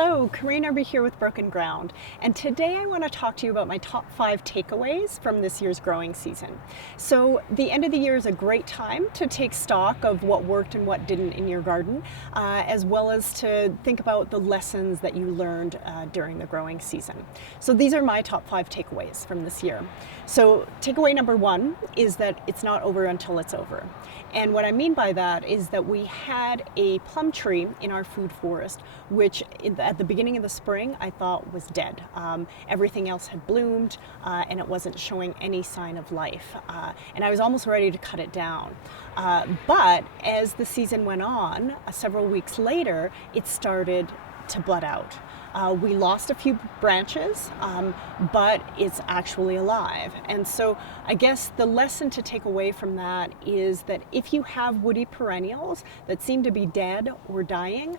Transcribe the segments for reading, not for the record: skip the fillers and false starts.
Hello, Kareen Erbe here with Broken Ground, and today I want to talk to you about my top 5 takeaways from this year's growing season. So the end of the year is a great time to take stock of what worked and what didn't in your garden, as well as to think about the lessons that you learned during the growing season. So these are my top 5 takeaways from this year. So takeaway number 1 is that it's not over until it's over. And what I mean by that is that we had a plum tree in our food forest, which at the beginning of the spring I thought was dead. Everything else had bloomed and it wasn't showing any sign of life. And I was almost ready to cut it down. But as the season went on, several weeks later, it started to bud out. We lost a few branches, but it's actually alive. And so I guess the lesson to take away from that is that if you have woody perennials that seem to be dead or dying,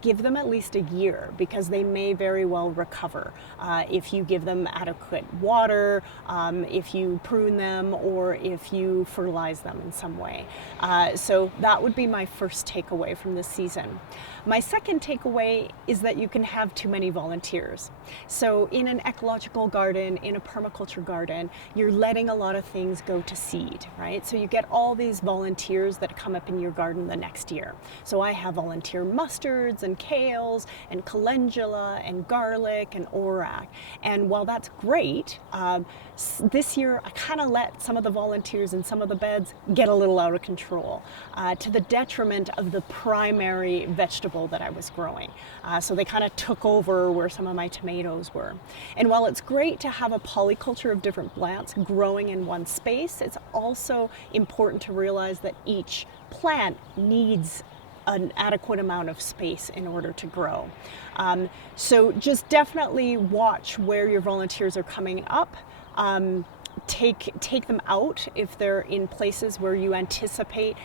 give them at least a year, because they may very well recover if you give them adequate water, if you prune them, or if you fertilize them in some way. So that would be my first takeaway from this season. My second takeaway is that you can have too many volunteers. So in an ecological garden, in a permaculture garden, you're letting a lot of things go to seed, right? So you get all these volunteers that come up in your garden the next year. So I have volunteer mustards and kales and calendula and garlic and orac. And while that's great, this year I kind of let some of the volunteers in some of the beds get a little out of control, to the detriment of the primary vegetable that I was growing. So they kind of took over where some of my tomatoes were. And while it's great to have a polyculture of different plants growing in one space, it's also important to realize that each plant needs an adequate amount of space in order to grow. So just definitely watch where your volunteers are coming up. Take them out if they're in places where you anticipate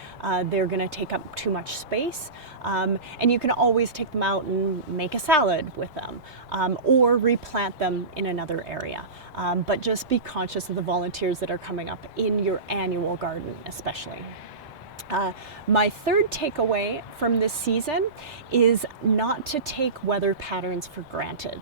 they're going to take up too much space, and you can always take them out and make a salad with them, or replant them in another area. But just be conscious of the volunteers that are coming up in your annual garden especially. My third takeaway from this season is not to take weather patterns for granted.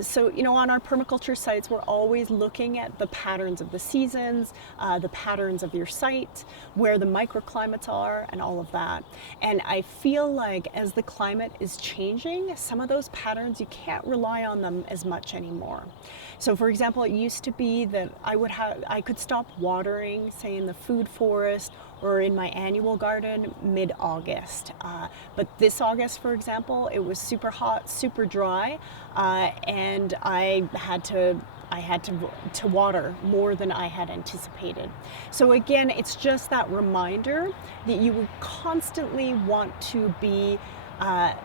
So, on our permaculture sites, we're always looking at the patterns of the seasons, the patterns of your site, where the microclimates are, and all of that. And I feel like as the climate is changing, some of those patterns, you can't rely on them as much anymore. So, for example, it used to be that I could stop watering, say in the food forest or in my annual garden mid-August. But this August, for example, it was super hot, super dry, and I had to water more than I had anticipated. So again, it's just that reminder that you would constantly want to be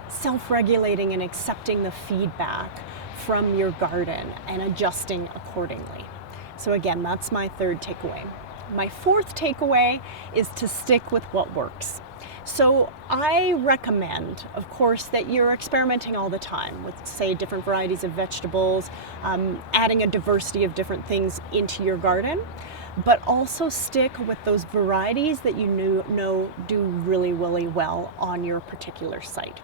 self-regulating and accepting the feedback from your garden and adjusting accordingly. So again, that's my third takeaway. My fourth takeaway is to stick with what works. So I recommend, of course, that you're experimenting all the time with, say, different varieties of vegetables, adding a diversity of different things into your garden, but also stick with those varieties that you know do really, really well on your particular site.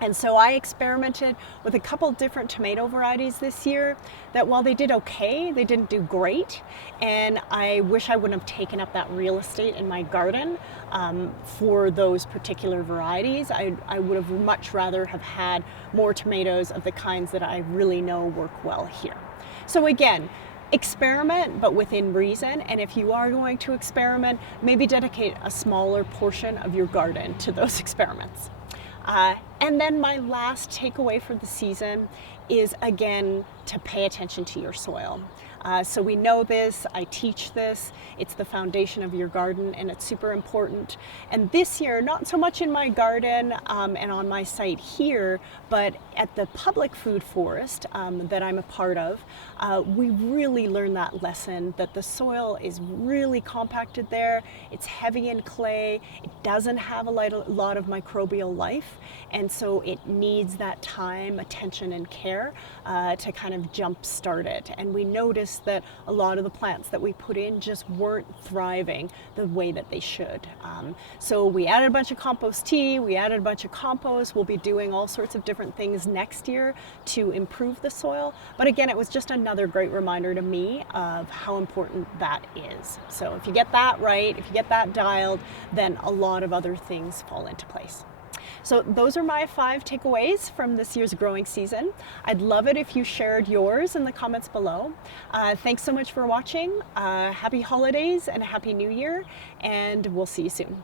And so I experimented with a couple different tomato varieties this year that, while they did okay, they didn't do great. And I wish I wouldn't have taken up that real estate in my garden for those particular varieties. I would have much rather have had more tomatoes of the kinds that I really know work well here. So again, experiment, but within reason. And if you are going to experiment, maybe dedicate a smaller portion of your garden to those experiments. And then my last takeaway for the season is, again, to pay attention to your soil. So we know this, I teach this, it's the foundation of your garden, and it's super important. And this year, not so much in my garden and on my site here, but at the public food forest that I'm a part of, we really learned that lesson that the soil is really compacted there, it's heavy in clay, it doesn't have a lot of microbial life, and so it needs that time, attention, and care care to kind of jumpstart it. And we noticed that a lot of the plants that we put in just weren't thriving the way that they should. So we added a bunch of compost tea, we added a bunch of compost. We'll be doing all sorts of different things next year to improve the soil. But again, it was just another great reminder to me of how important that is. So if you get that right, if you get that dialed, then a lot of other things fall into place. So those are my 5 takeaways from this year's growing season. I'd love it if you shared yours in the comments below. Thanks so much for watching. Happy holidays and a happy new year, and we'll see you soon.